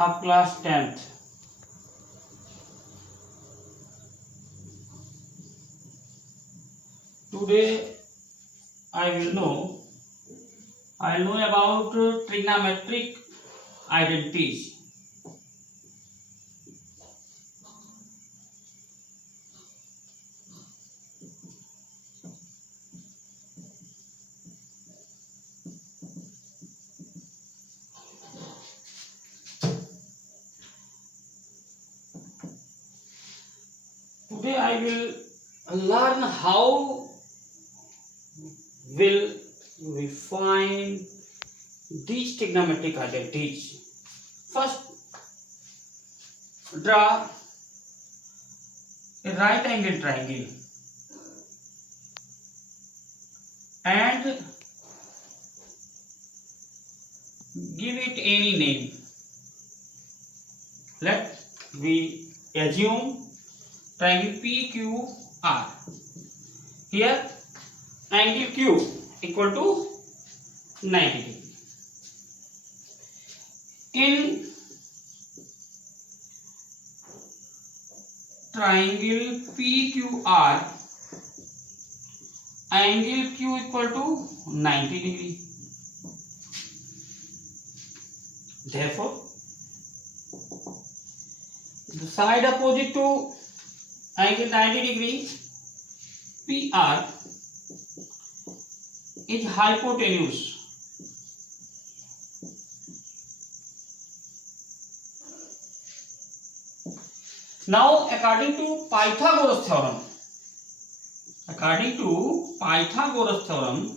of class 10th. Today I'll know about trigonometric identities. Today I will learn how will we find these trigonometric identities. First, draw a right angle triangle and give it any name. Let we assume triangle PQR. Here angle Q equal to 90 degree. In triangle PQR, angle Q equal to 90 degree. Therefore, the side opposite to angle 90 degree PR is hypotenuse. Now, according to Pythagoras theorem, Pythagoras theorem,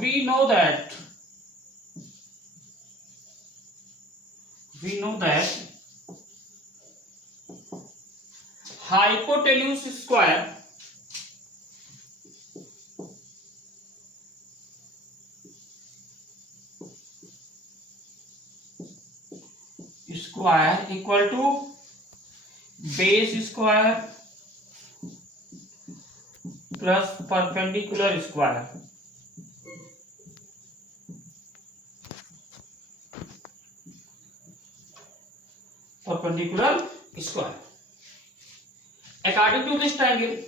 we know that hypotenuse square equal to base square plus perpendicular square. According to this triangle,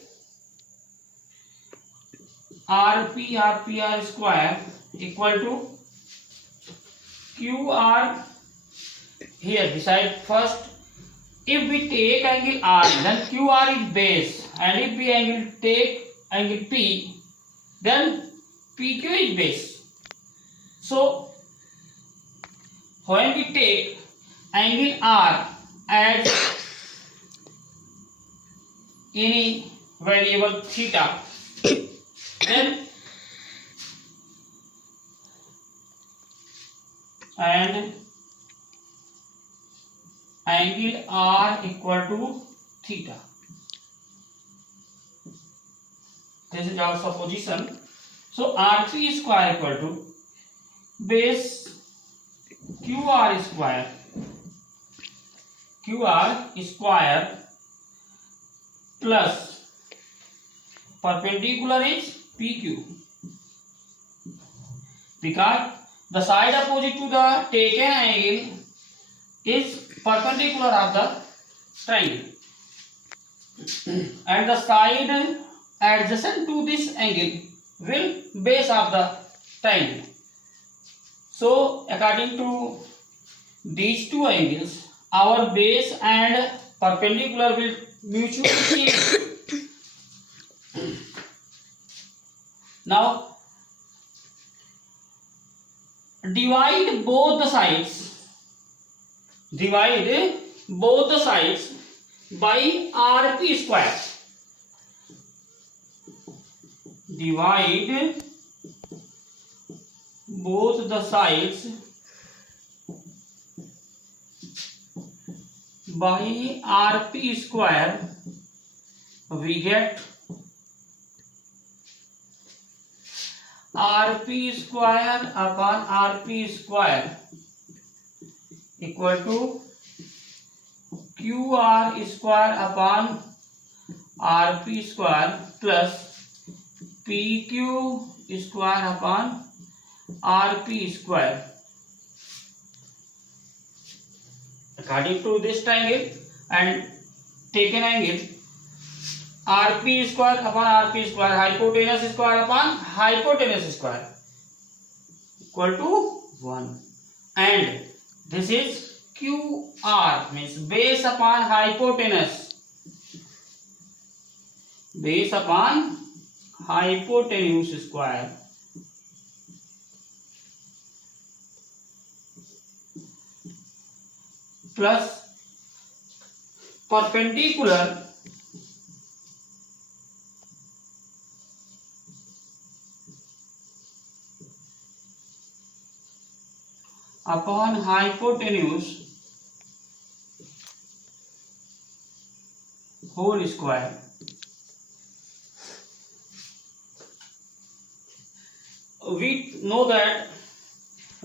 RPR square equal to QR. Here decide first, if we take angle R, then QR is base, and if we take angle P, then PQ is base. So when we take angle R as any variable theta, then and angle R equal to theta. This is our supposition. So RP square equal to base QR square plus perpendicular is PQ, because the side opposite to the taken angle is perpendicular of the triangle and the side adjacent to this angle will base of the triangle. So according to these two angles, our base and perpendicular will mutually change. Now divide both the sides by RP square. Divide both the sides by RP square. We get RP square upon RP square equal to QR square upon RP square plus PQ square upon RP square. According to this triangle and taken angle, RP square upon RP square, hypotenuse square upon hypotenuse square equal to 1, and this is QR, means base upon hypotenuse, base upon hypotenuse square plus perpendicular upon hypotenuse whole square. We know that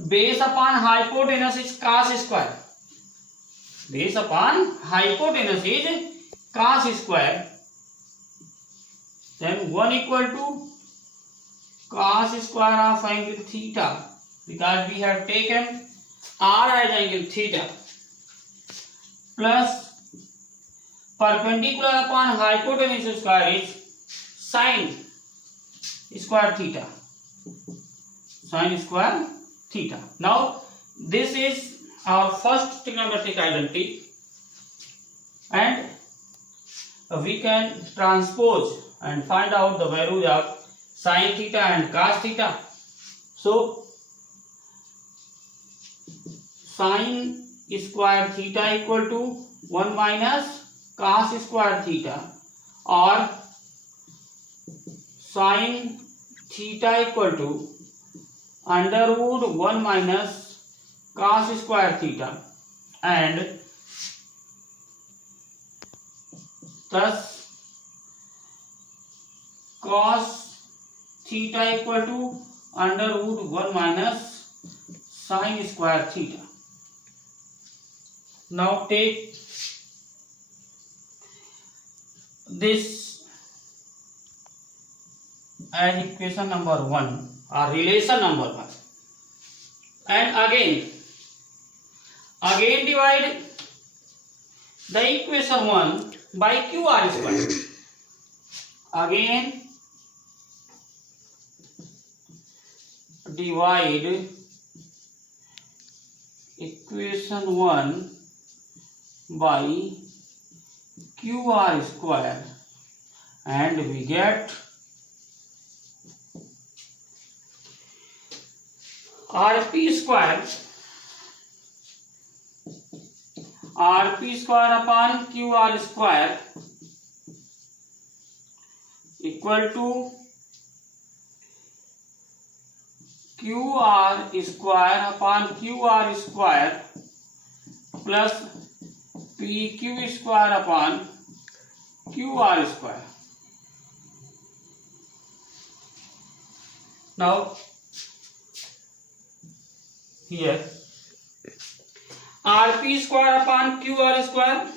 base upon hypotenuse is cos square. Base upon hypotenuse is cos square. Then 1 equal to cos square of angle theta, because we have taken R as angle theta, plus perpendicular upon hypotenuse square is sin square theta. Sin square theta. Now this is our first trigonometric identity, and we can transpose and find out the values of sin theta and cos theta. So sin square theta equal to 1 minus cos square theta, or sin theta equal to under root 1 minus cos square theta, and thus cos theta equal to under root 1 minus sin square theta. Now take this as equation number 1 or relation number 1, and again divide the equation 1 by QR square. Again divide equation 1 by QR square, and we get RP square upon QR square equal to QR square upon QR square plus PQ square upon QR square. Now here RP square upon QR square,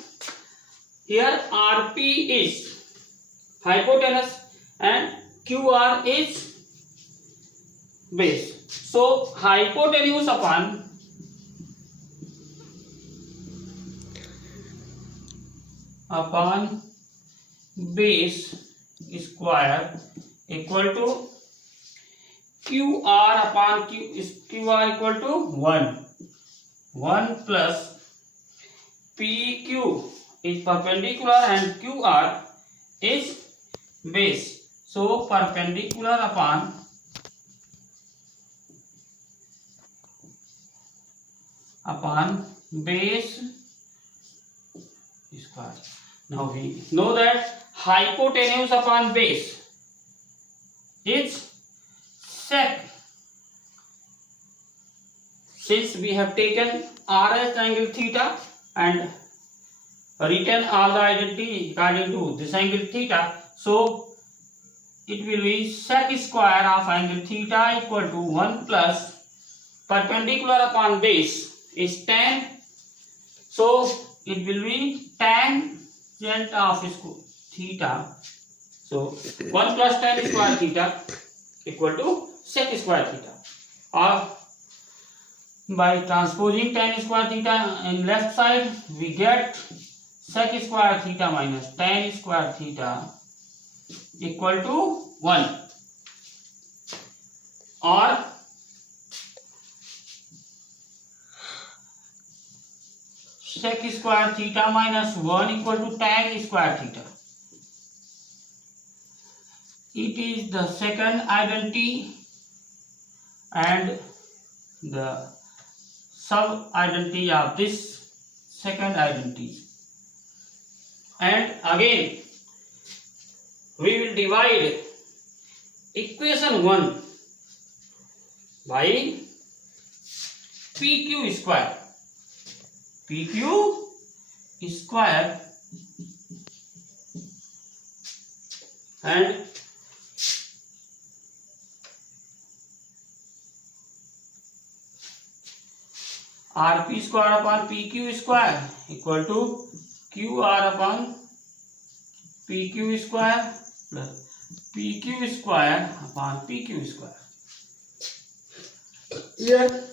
here RP is hypotenuse and QR is base. So hypotenuse upon base square equal to QR upon QR equal to 1 plus PQ is perpendicular and QR is base. So perpendicular upon base square. Now we know that hypotenuse upon base is sec. Since we have taken R as angle theta and written all the identity according to this angle theta, so it will be sec square of angle theta equal to 1 plus perpendicular upon base is tan So it will be tangent of theta. So 1 plus tan square theta equal to sec square theta. Or by transposing tan square theta in left side, we get sec square theta minus tan square theta equal to 1. Or sec square theta minus 1 equal to tan square theta. It is the second identity and the sub identity of this second identity. And again we will divide equation 1 by PQ square. PQ square and RP square upon PQ square equal to QR upon PQ square plus PQ square upon PQ square. Here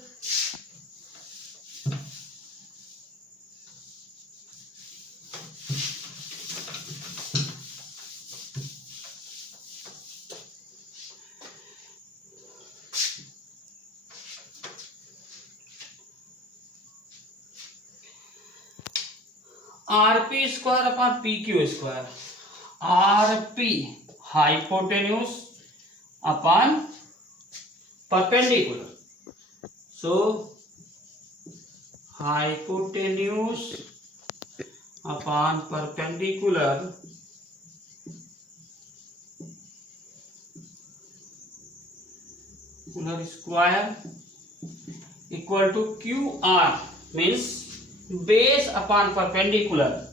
RP square upon PQ square. RP hypotenuse upon perpendicular. So hypotenuse upon perpendicular square equal to QR, means base upon perpendicular.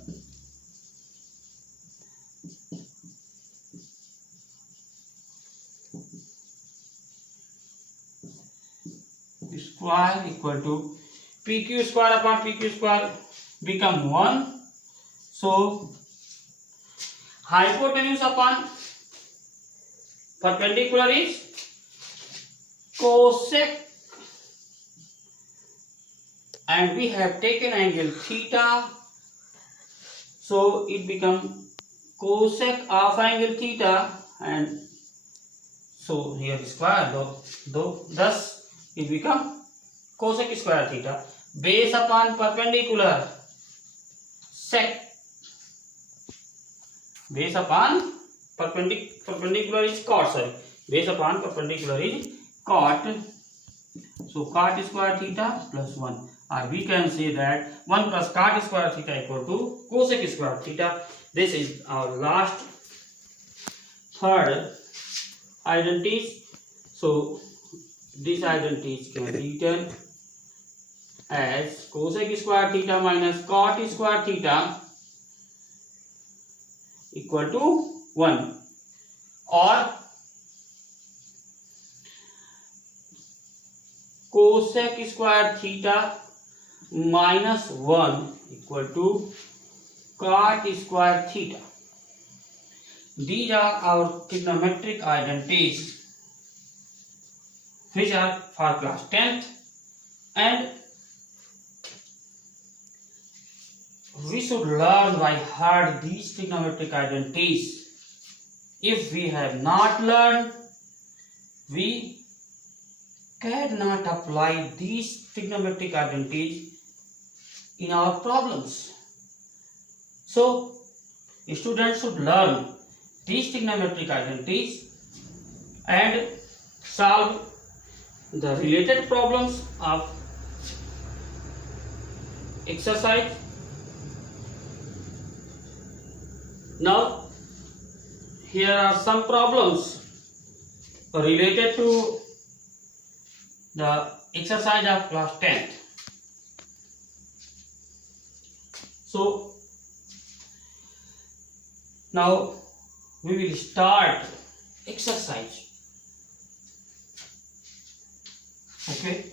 Square equal to PQ square upon PQ square become 1. So hypotenuse upon perpendicular is cosec, and we have taken angle theta, so it become cosec of angle theta, and so here square thus it become cosec square theta. Base upon perpendicular sec, base upon perpendicular is cot, sorry, base upon perpendicular is cot, so cot square theta plus 1, or we can say that 1 plus cot square theta equal to cosec square theta. This is our last third identities. So these identities can be written as cosec square theta minus cot square theta equal to 1, or cosec square theta minus 1 equal to cot square theta. These are our trigonometric identities which are for class 10th, and we should learn by heart these trigonometric identities. If we have not learned, we cannot apply these trigonometric identities in our problems. So students should learn these trigonometric identities and solve the related problems of exercise. Now here are some problems related to the exercise of class 10th. So now we will start exercise. Okay.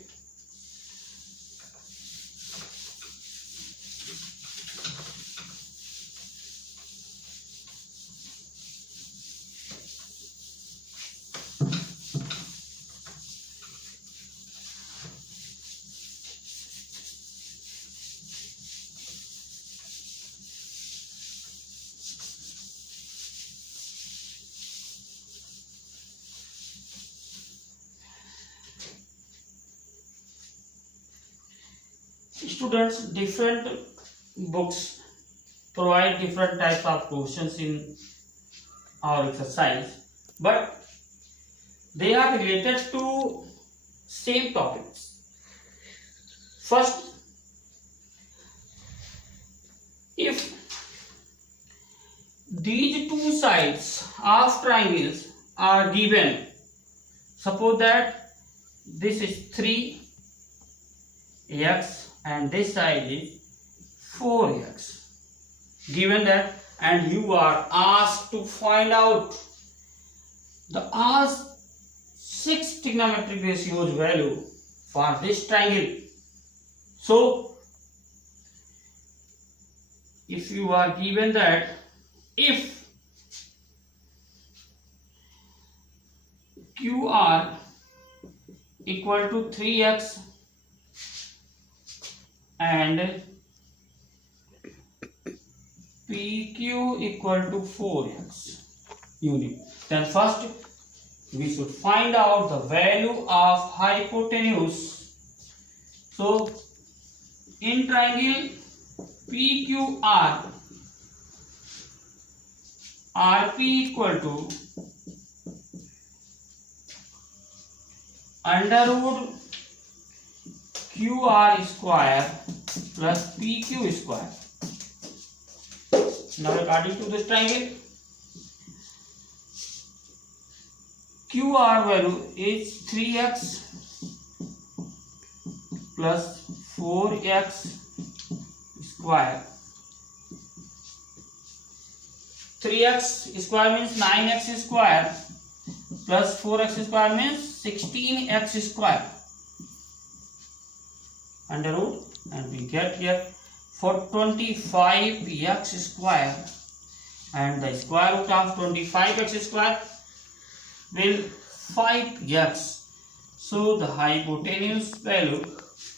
Students, different books provide different types of questions in our exercise, but they are related to same topics. First, if these two sides of triangles are given, suppose that this is 3x and this side is 4x, given that, and you are asked to find out the all 6 trigonometric ratios value for this triangle. So if you are given that if QR equal to 3x and PQ equal to 4x unit, then first we should find out the value of hypotenuse. So in triangle PQR, RP equal to under root QR square plus PQ square. Now according to this triangle, QR value is 3x plus 4x square. 3x square means 9x square plus 4x square means 16x square under root, and we get here for 25x square, and the square root of 25x square will 5x. So the hypotenuse value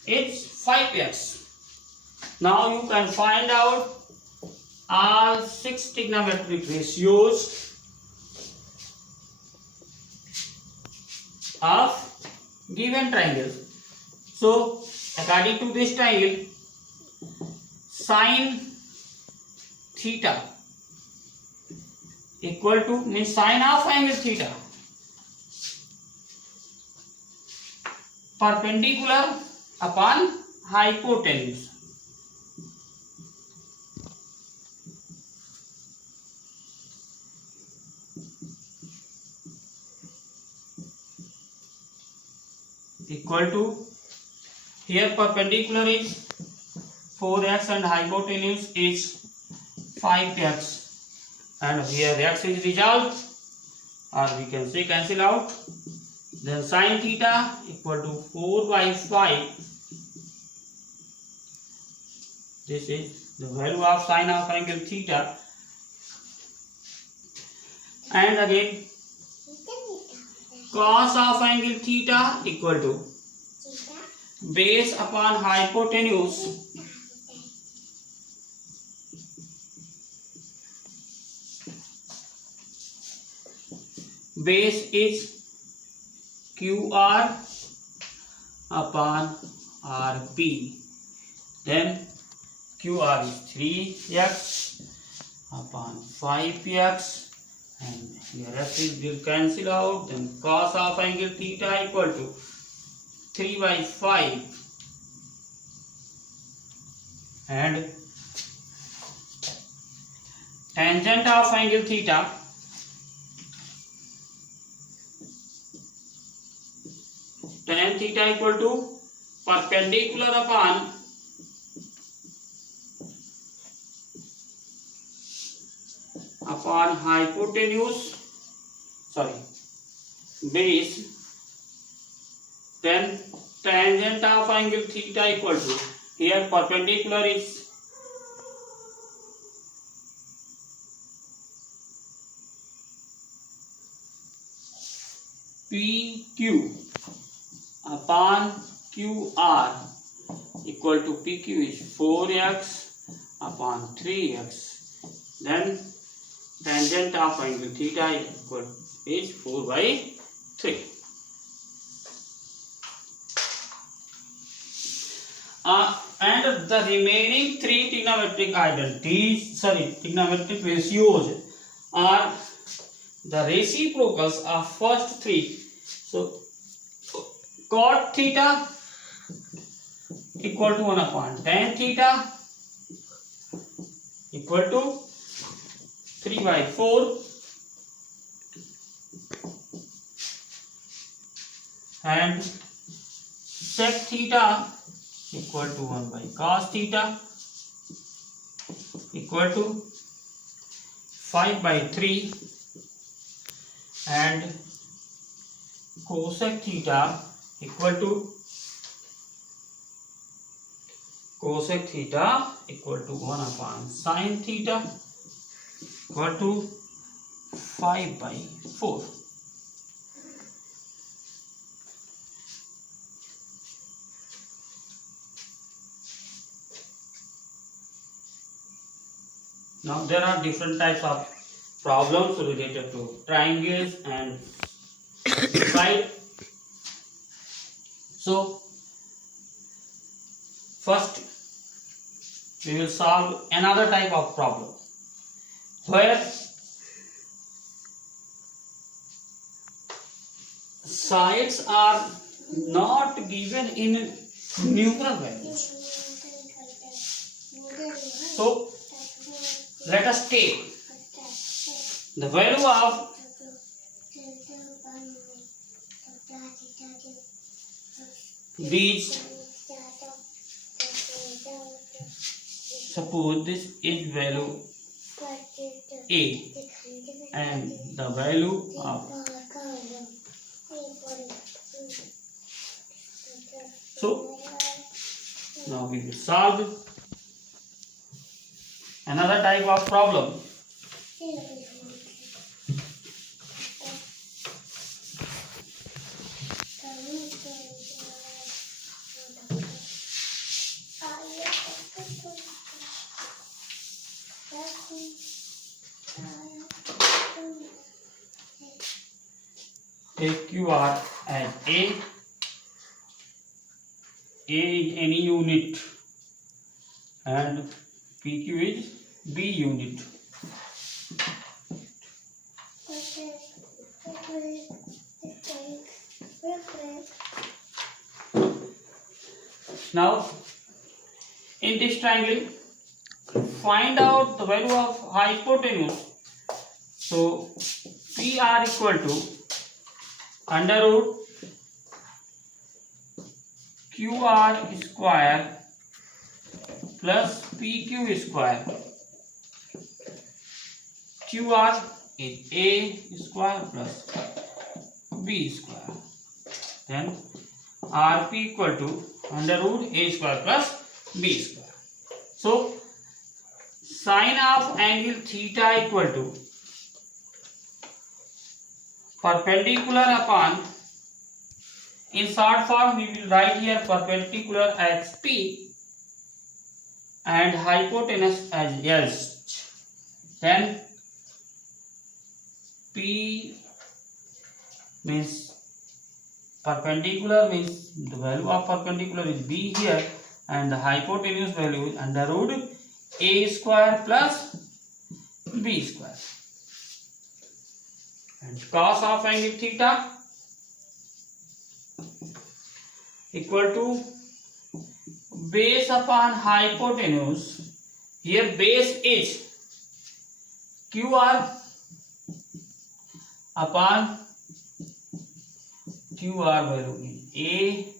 is 5x. Now you can find out all 6 trigonometric ratios of given triangle. So according to this triangle, sin theta equal to means sine of angle theta perpendicular upon hypotenuse. Equal to, here perpendicular is 4x and hypotenuse is 5x, and here x is resolved, or we can say cancel out. Then sin theta equal to 4 by 5. This is the value of sine of angle theta. And again cos of angle theta equal to base upon hypotenuse base is QR upon RP. Then QR is 3x upon 5x, and here x will cancel out. Then cos of angle theta equal to 3 by 5, and tangent of angle theta tan theta equal to perpendicular upon hypotenuse, base, then tangent of angle theta equal to, here perpendicular is PQ upon QR equal to PQ is 4x upon 3x. Then tangent of angle theta equal is 4 by 3. and the remaining three trigonometric ratios are the reciprocals of first three. So cot theta equal to 1 upon tan theta equal to 3 by 4 and sec theta equal to 1 by cos theta equal to 5 by 3 and cosec theta equal to 1 upon sin theta equal to 5 by 4. Now there are different types of problems related to triangles and side. So first we will solve another type of problem where sides are not given in numeral values. So let us take the value of these. Suppose this is value A and the value of. So now we will solve another type of problem. Take QR as A is any unit and PQ is B unit. Now in this triangle find out the value of hypotenuse. So PR equal to under root QR square plus PQ square. QR is A square plus B square. Then RP equal to under root A square plus B square. So sine of angle theta equal to perpendicular upon, in short form we will write here perpendicular as P and hypotenuse as H. Then P means perpendicular, means the value of perpendicular is B here, and the hypotenuse value is under root A square plus B square. And cos of angle theta equal to base upon hypotenuse. Here base is QR upon QR value is A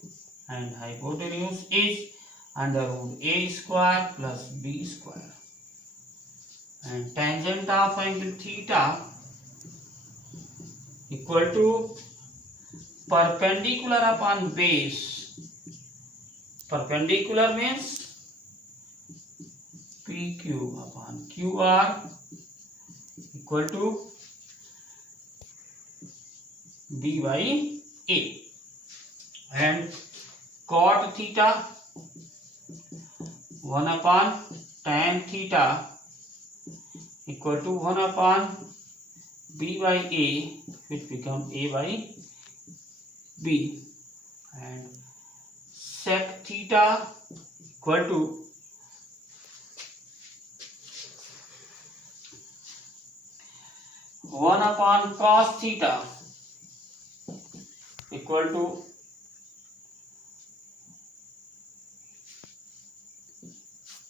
and hypotenuse is under root A square plus B square. And tangent of angle theta equal to perpendicular upon base. Perpendicular means PQ upon QR equal to B by A. And cot theta 1 upon tan theta equal to 1 upon B by A, which become A by B. And sec theta equal to 1 upon cos theta equal to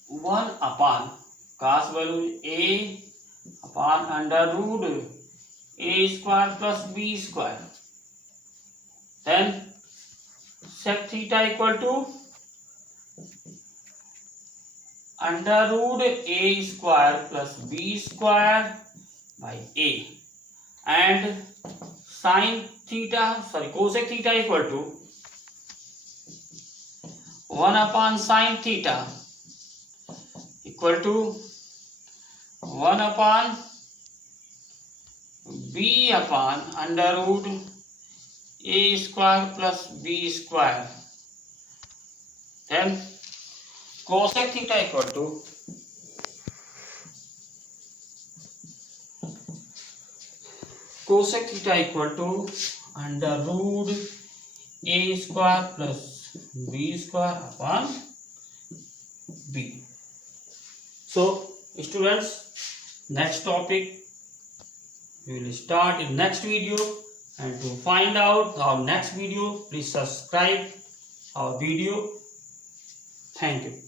1 upon cos value a upon under root a square plus b square. Then sec theta equal to under root a square plus b square by a, and cosec theta equal to 1 upon sin theta equal to 1 upon b upon under root a square plus b square. Then cosec theta equal to under root a square plus b square upon b. So students, next topic we will start in next video, and to find out our next video, please subscribe our video. Thank you.